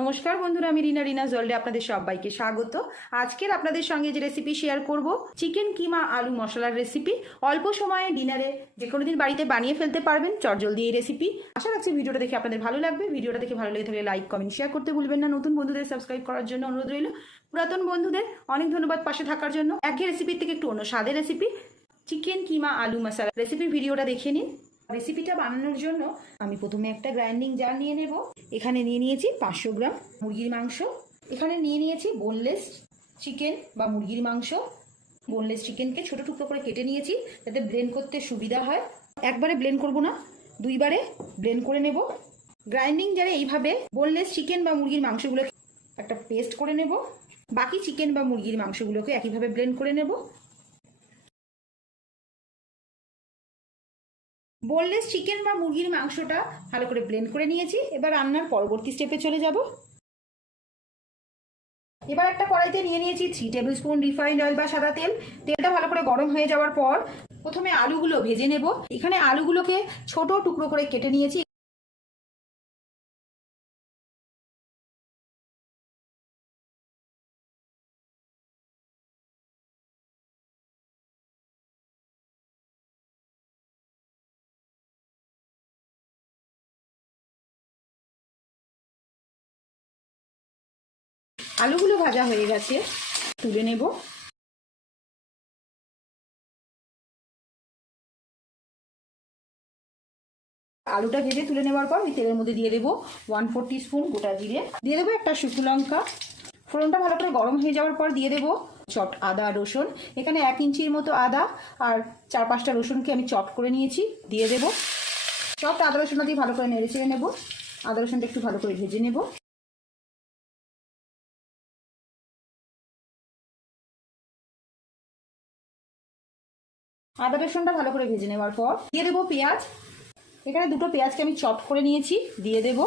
নমস্কার বন্ধুরা, আমি রিনা রিনা জলডে আপনাদের সবাইকে স্বাগত। আজকের আপনাদের সঙ্গে যে রেসিপি শেয়ার করব চিকেন কিমা, আলু মশলার রেসিপি অল্প সময়ে ডিনারে যে কোনো দিন বাড়িতে বানিয়ে ফেলতে পারবেন, চটজলদি এই রেসিপি আশা রাখছি ভিডিওটা দেখে আপনাদের ভালো লাগবে। ভিডিওটা দেখে ভালো লেগে থাকলে লাইক কমেন্ট শেয়ার করতে ভুলবেন না। নতুন বন্ধুদের সাবস্ক্রাইব করার জন্য অনুরোধ রইল। পুরাতন বন্ধুদের অনেক ধন্যবাদ পাশে থাকার জন্য। একই রেসিপির থেকে একটু অন্য স্বাদের রেসিপি চিকেন কিমা, আলু মশলা রেসিপির ভিডিওটা দেখে নিন। রেসিপিটা বানানোর জন্য আমি প্রথমে একটা গ্রাইন্ডিং জার নিয়ে নেব। এখানে নিয়ে নিয়েছি পাঁচশো গ্রাম মুরগির মাংস। এখানে নিয়ে নিয়েছি বোনলেস চিকেন বা মুরগির মাংস। বোনলেস চিকেনকে ছোট টুকরো করে কেটে নিয়েছি যাতে ব্লেন্ড করতে সুবিধা হয়। একবারে ব্লেন্ড করব না, দুইবারে ব্লেন্ড করে নেব। গ্রাইন্ডিং জারে এইভাবে বোনলেস চিকেন বা মুরগির মাংসগুলো একটা পেস্ট করে নেব। বাকি চিকেন বা মুরগির মাংসগুলোকে একইভাবে ব্লেন্ড করে নেব। বোনলেস চিকেন বা মুরগির মাংসটা ভালো করে ব্লেন্ড করে নিয়েছি। এবার রান্নার পরবর্তী স্টেপে চলে যাব। এবার একটা কড়াইতে নিয়ে নিয়েছি three tablespoon refined oil বা সাদা তেল। তেলটা ভালো করে গরম হয়ে যাওয়ার পর প্রথমে আলুগুলো ভেজে নেব। এখানে আলুগুলোকে ছোট টুকরো করে কেটে নিয়েছি। আলুগুলো ভাজা হয়ে গেছে, তুলে নেব। আলুটা ভেজে তুলে নেওয়ার পর ওই তেলের মধ্যে দিয়ে দেবো ওয়ান ফোর স্পুন গোটা জিরে। দিয়ে দেবো একটা শুকনো লঙ্কা। ফোড়নটা ভালো করে গরম হয়ে যাওয়ার পর দিয়ে দেবো চট আদা, রসুন। এখানে এক ইঞ্চির মতো আদা আর চার পাঁচটা রসুনকে আমি চপ করে নিয়েছি, দিয়ে দেবো। চপটা আদা রসুনটা দিয়ে ভালো করে নেড়ে চেড়ে নেব। আদা রসুনটা একটু ভালো করে ভেজে নেব। আদা রসুনটা ভালো করে ভেজে নেওয়ার পর দিয়ে দেবো পেঁয়াজ। এখানে দুটো পেঁয়াজকে আমি চপ করে নিয়েছি, দিয়ে দেব।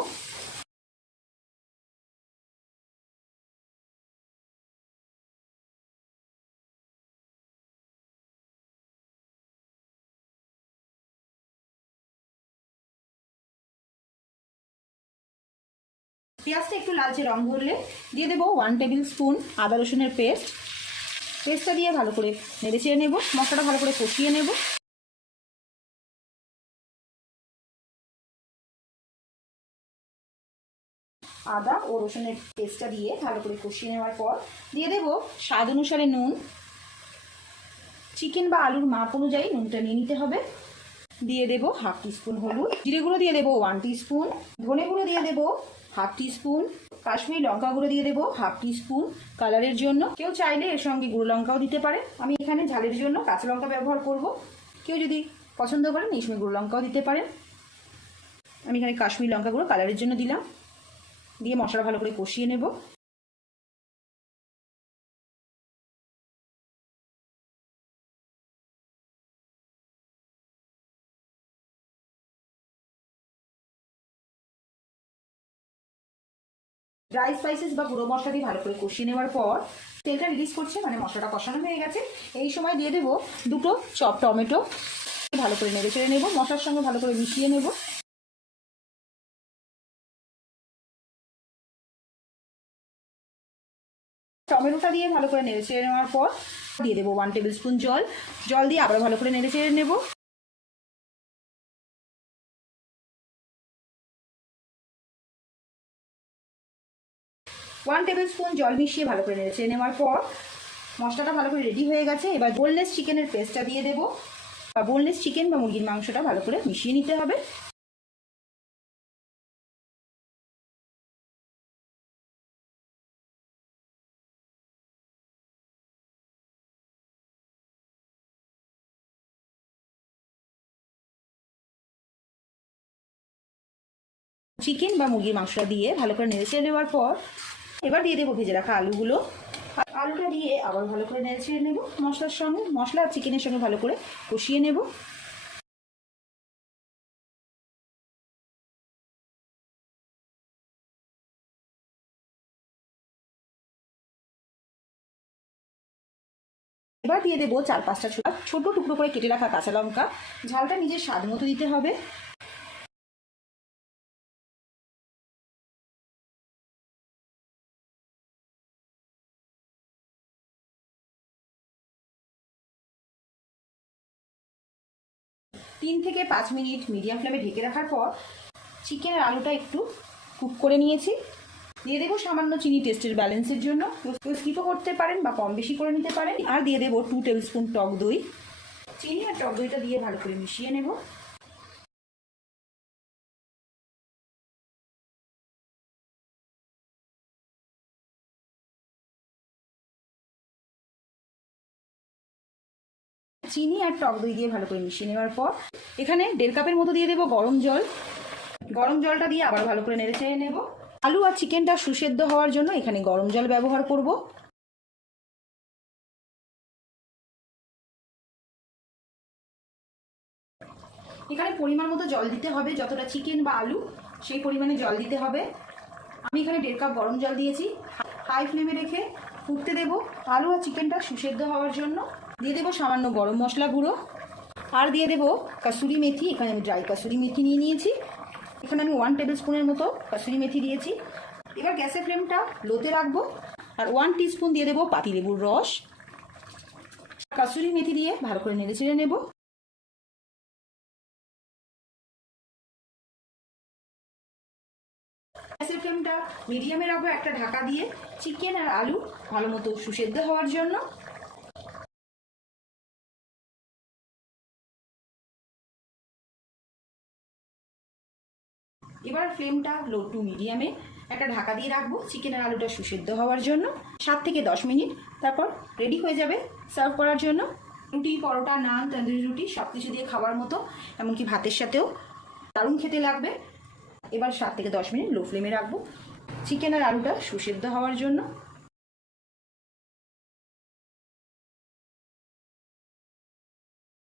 পেঁয়াজটা একটু লালচে রং ধরলে দিয়ে দেবো ওয়ান টেবিল স্পুন আদা রসুনের পেস্ট পেস্টটা দিয়ে ভালো করে নেড়ে চেড়ে নেব, মশলাটা ভালো করে কষিয়ে নেব। আদা ও রসুনের পেস্টটা দিয়ে ভালো করে কষিয়ে নেওয়ার পর দিয়ে দেবো স্বাদ অনুসারে নুন। চিকেন বা আলুর মাপ অনুযায়ী নুনটা নিয়ে নিতে হবে। দিয়ে দেবো হাফ টিস্পুন হলুদ। জিরে গুঁড়ো দিয়ে দেবো ওয়ান টিস্পুন ধনে গুঁড়ো দিয়ে দেবো হাফ টিস্পুন। কাশ্মীরি লঙ্কা গুঁড়ো দিয়ে দেবো হাফ টিস্পুন। কালারের জন্য কেউ চাইলে এর সঙ্গে গুঁড়ো লঙ্কাও দিতে পারে। আমি এখানে ঝালের জন্য কাঁচা লঙ্কা ব্যবহার করব। কেউ যদি পছন্দ করেন এই সময় গুঁড়ো লঙ্কাও দিতে পারেন। আমি এখানে কাশ্মীরি লঙ্কা গুঁড়ো কালারের জন্য দিলাম। দিয়ে মশলা ভালো করে কষিয়ে নেব। ড্রাই স্পাইসেস বা গুঁড়ো মশলা দিয়ে ভালো করে কষিয়ে নেওয়ার পর তেলটা রিলিজ করছে মানে মশলাটা কষানো হয়ে গেছে। এই সময় দিয়ে দেবো দুটো চপ টমেটো। ভালো করে নেড়ে চেড়ে নেব, মশলার সঙ্গে ভালো করে মিশিয়ে নেব। টমেটোটা দিয়ে ভালো করে নেড়ে চেড়ে নেওয়ার পর দিয়ে দেবো ওয়ান টেবিল স্পুন জল। জল দিয়ে আবার ভালো করে নেড়ে চেড়ে নেব। ওয়ান টেবিল স্পুন জল মিশিয়ে ভালো করে নেড়ে নেওয়ার পর মশলাটা ভালো করে রেডি হয়ে গেছে। এবার বোনলেস চিকেনের পেস্টটা দিয়ে দেবো। বা বোনলেস চিকেন বা মুরগির মাংসটা ভালো করে মিশিয়ে নিতে হবে। চিকেন বা মুরগির মাংসটা দিয়ে ভালো করে নেড়ে নেওয়ার পর এবার দিয়ে দেবো ভেজে রাখা আলুগুলো। আলুটা দিয়ে আবার ভালো করে নেড়ে ছেড়ে নেব মশলার সঙ্গে। মশলা আর চিকেনের সঙ্গে ভালো করে কষিয়ে নেব। এবার দিয়ে দেবো চার পাঁচটা ছোট টুকরো করে কেটে রাখা কাঁচা লঙ্কা। ঝালটা নিজের স্বাদ মতো দিতে হবে। তিন থেকে পাঁচ মিনিট মিডিয়াম ফ্লেমে ঢেকে রাখার পর চিকেনের আলুটা একটু কুক করে নিয়েছি। দিয়ে দেবো সামান্য চিনি টেস্টের ব্যালেন্সের জন্য। স্কিপও করতে পারেন বা কম বেশি করে নিতে পারেন। আর দিয়ে দেবো টু টেবিল স্পুন টক দই। চিনি আর টক দইটা দিয়ে ভালো করে মিশিয়ে নেব। চিনি আর টক দই দিয়ে ভালো করে মিশিয়ে নেওয়ার পর এখানে দেড় কাপের মতো দিয়ে দেবো গরম জল। গরম জলটা দিয়ে আবার ভালো করে নেড়ে চেড়ে নেব। আলু আর চিকেনটা সুসেদ্ধ হওয়ার জন্য এখানে গরম জল ব্যবহার করব। এখানে পরিমাণ মতো জল দিতে হবে, যতটা চিকেন বা আলু, সেই পরিমাণে জল দিতে হবে। আমি এখানে দেড় কাপ গরম জল দিয়েছি। হাই ফ্লেমে রেখে ফুটতে দেব। আলু আর চিকেনটা সুসেদ্ধ হওয়ার জন্য। দিয়ে দেবো সামান্য গরম মশলা গুঁড়ো। আর দিয়ে দেবো কাসুরি মেথি, এখানে আমি ড্রাই কাসুরি মেথি নিয়ে নিয়েছি। এখানে আমি ওয়ান টেবিল স্পুনের মতো কাসুরি মেথি দিয়েছি। এবার গ্যাসের ফ্লেমটা লোতে রাখব। আর ওয়ান টিস্পুন দিয়ে দেবো পাতিলেবুর রস। কাসুরি মেথি দিয়ে ভালো করে নেড়ে চেড়ে নেব। গ্যাসের ফ্লেমটা মিডিয়ামে রাখব একটা ঢাকা দিয়ে। চিকেন আর আলু ভালো মতো সুসেদ্ধ হওয়ার জন্য। এবার ফ্লেমটা লো টু মিডিয়ামে একটা ঢাকা দিয়ে রাখব। চিকেনের আলুটা সুসেদ্ধ হওয়ার জন্য। সাত থেকে দশ মিনিট। তারপর রেডি হয়ে যাবে সার্ভ করার জন্য। রুটি, পরোটা, নান, তন্দুরি রুটি সব কিছু দিয়ে খাওয়ার মতো, এমনকি ভাতের সাথেও দারুণ খেতে লাগবে। এবার সাত থেকে দশ মিনিট লো ফ্লেমে রাখব। চিকেন আর আলুটা সুসেদ্ধ হওয়ার জন্য।